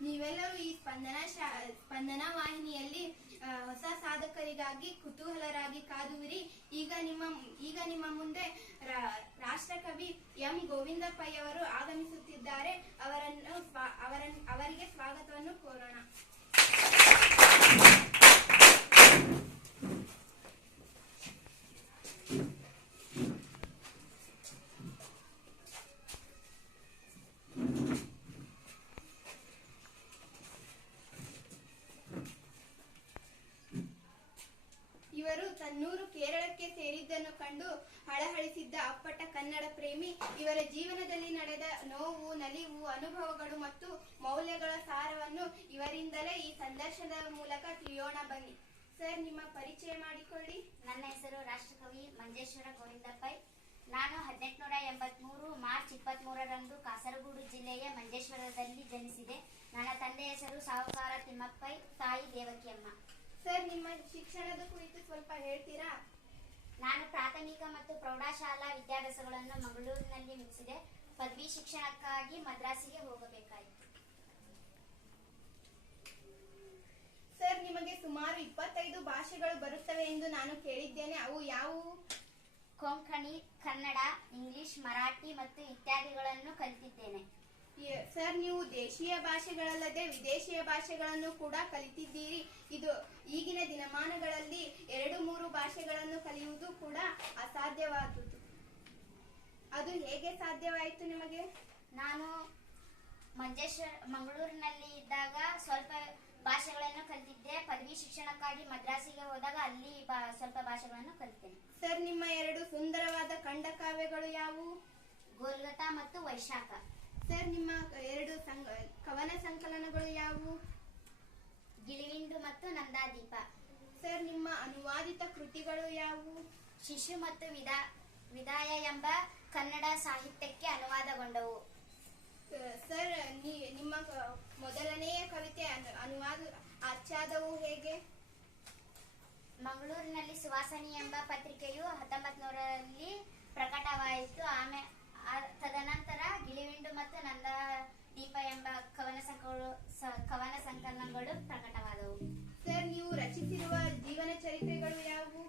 ನೀವೆಲ್ಲರೂ ಈ ಸ್ಪಂದನ ವಾಹಿನಿಯಲ್ಲಿ ಹೊಸ ಸಾಧಕರಿಗಾಗಿ ಕುತೂಹಲರಾಗಿ ಕಾದುವಿರಿ. ಈಗ ನಿಮ್ಮ ಮುಂದೆ ರಾಷ್ಟ್ರಕವಿ ಎಂ ಗೋವಿಂದ ಪೈ ಅವರು ಆಗಮಿಸುತ್ತಿದ್ದಾರೆ. ಅವರಿಗೆ ಸ್ವಾಗತವನ್ನು ಕೋರೋಣ. ಇವರು ತನ್ನೂರು ಕೇರಳಕ್ಕೆ ಸೇರಿದ್ದನ್ನು ಕಂಡು ಹಳಹಳಿಸಿದ್ದ ಅಪ್ಪಟ ಕನ್ನಡ ಪ್ರೇಮಿ. ಇವರ ಜೀವನದಲ್ಲಿ ನಡೆದ ನೋವು, ನಲಿವು, ಅನುಭವಗಳು ಮತ್ತು ಮೌಲ್ಯಗಳ ಸಾರವನ್ನು ಇವರಿಂದಲೇ ಈ ಸಂದರ್ಶನದ ಮೂಲಕ ತಿಳಿಯೋಣ ಬನ್ನಿ. ಸರ್, ನಿಮ್ಮ ಪರಿಚಯ ಮಾಡಿಕೊಳ್ಳಿ. ನನ್ನ ಹೆಸರು ರಾಷ್ಟ್ರಕವಿ ಮಂಜೇಶ್ವರ ಗೋವಿಂದ ಪೈ. ನಾನು 1883 ಮಾರ್ಚ್ 23ರಂದು ಕಾಸರಗೋಡು ಜಿಲ್ಲೆಯ ಮಂಜೇಶ್ವರದಲ್ಲಿ ಜನಿಸಿದೆ. ನನ್ನ ತಂದೆಯ ಹೆಸರು ಸಾಹುಕಾರ ತಿಮ್ಮಪ್ಪೈ, ತಾಯಿ ದೇವಕಿಯಮ್ಮ. ಸರ್, ನಿಮ್ಮ ಶಿಕ್ಷಣದ ಕುರಿತು ಸ್ವಲ್ಪ ಹೇಳ್ತೀರಾ? ನಾನು ಪ್ರಾಥಮಿಕ ಮತ್ತು ಪ್ರೌಢಶಾಲಾ ವಿದ್ಯಾಭ್ಯಾಸಗಳನ್ನು ಮಂಗಳೂರಿನಲ್ಲಿ ಮುಗಿಸಿದೆ. ಪದವಿ ಶಿಕ್ಷಣಕ್ಕಾಗಿ ಮದ್ರಾಸಿಗೆ ಹೋಗಬೇಕಾಯಿತು. ಸರ್, ನಿಮಗೆ ಸುಮಾರು 25 ಭಾಷೆಗಳು ಬರುತ್ತವೆ ಎಂದು ನಾನು ಕೇಳಿದ್ದೇನೆ. ಅವು ಯಾವುವು? ಕೊಂಕಣಿ, ಕನ್ನಡ, ಇಂಗ್ಲಿಷ್, ಮರಾಠಿ ಮತ್ತು ಇತ್ಯಾದಿಗಳನ್ನು ಕಲಿತಿದ್ದೇನೆ. ಸರ್, ನೀವು ದೇಶೀಯ ಭಾಷೆಗಳಲ್ಲದೆ ವಿದೇಶಿಯ ಭಾಷೆಗಳನ್ನು ಕೂಡ ಕಲಿತಿದ್ದೀರಿ. ಇದು ಈಗಿನ ದಿನಮಾನಗಳಲ್ಲಿ 2-3 ಭಾಷೆಗಳನ್ನು ಕಲಿಯುವುದು ಕೂಡ ಅಸಾಧ್ಯವಾದುದು. ಅದು ಹೇಗೆ ಸಾಧ್ಯವಾಯಿತು ನಿಮಗೆ? ನಾನು ಮಂಗಳೂರಿನಲ್ಲಿ ಇದ್ದಾಗ ಸ್ವಲ್ಪ ಭಾಷೆಗಳನ್ನು ಕಲಿತಿದ್ದೆ. ಪದವಿ ಶಿಕ್ಷಣಕ್ಕಾಗಿ ಮದ್ರಾಸಿಗೆ ಹೋದಾಗ ಅಲ್ಲಿ ಸ್ವಲ್ಪ ಭಾಷೆಗಳನ್ನು ಕಲಿತೇನೆ. ಸರ್, ನಿಮ್ಮ 2 ಸುಂದರವಾದ ಖಂಡಕಾವ್ಯಗಳು ಯಾವುವು? ಗೋಲ್ಗತ ಮತ್ತು ವೈಶಾಖ. ಸರ್, ನಿಮ್ಮ 2 ಕವನ ಸಂಕಲನಗಳು ಯಾವುವು? ಗಿಳಿವಿಂಡು ಮತ್ತು ನಂದಾದೀಪ. ಸರ್, ನಿಮ್ಮ ಅನುವಾದಿತ ಕೃತಿಗಳು ಯಾವುವು? ಶಿಶು ಮತ್ತು ವಿದಾಯ ಎಂಬ ಕನ್ನಡ ಸಾಹಿತ್ಯಕ್ಕೆ ಅನುವಾದಗೊಂಡವು. ಸರ್, ನಿಮ್ಮ ಮೊದಲನೆಯ ಕವಿತೆ ಆಚ್ಛಾದವು ಹೇಗೆ? ಮಂಗಳೂರಿನಲ್ಲಿ ಸುವಾಸನಿ ಎಂಬ ಪತ್ರಿಕೆಯು 1900ರಲ್ಲಿ ಪ್ರಕಟವಾಯಿತು. ತದನಂತರ ಗಿಳಿವಿಂಡು ಮತ್ತು ನಂದಾದೀಪ ಎಂಬ ಕವನ ಸಂಕಲನಗಳು ಪ್ರಕಟವಾದವು. ಸರ್, ನೀವು ರಚಿಸಿರುವ ಜೀವನ ಚರಿತ್ರೆಗಳು ಯಾವುವು?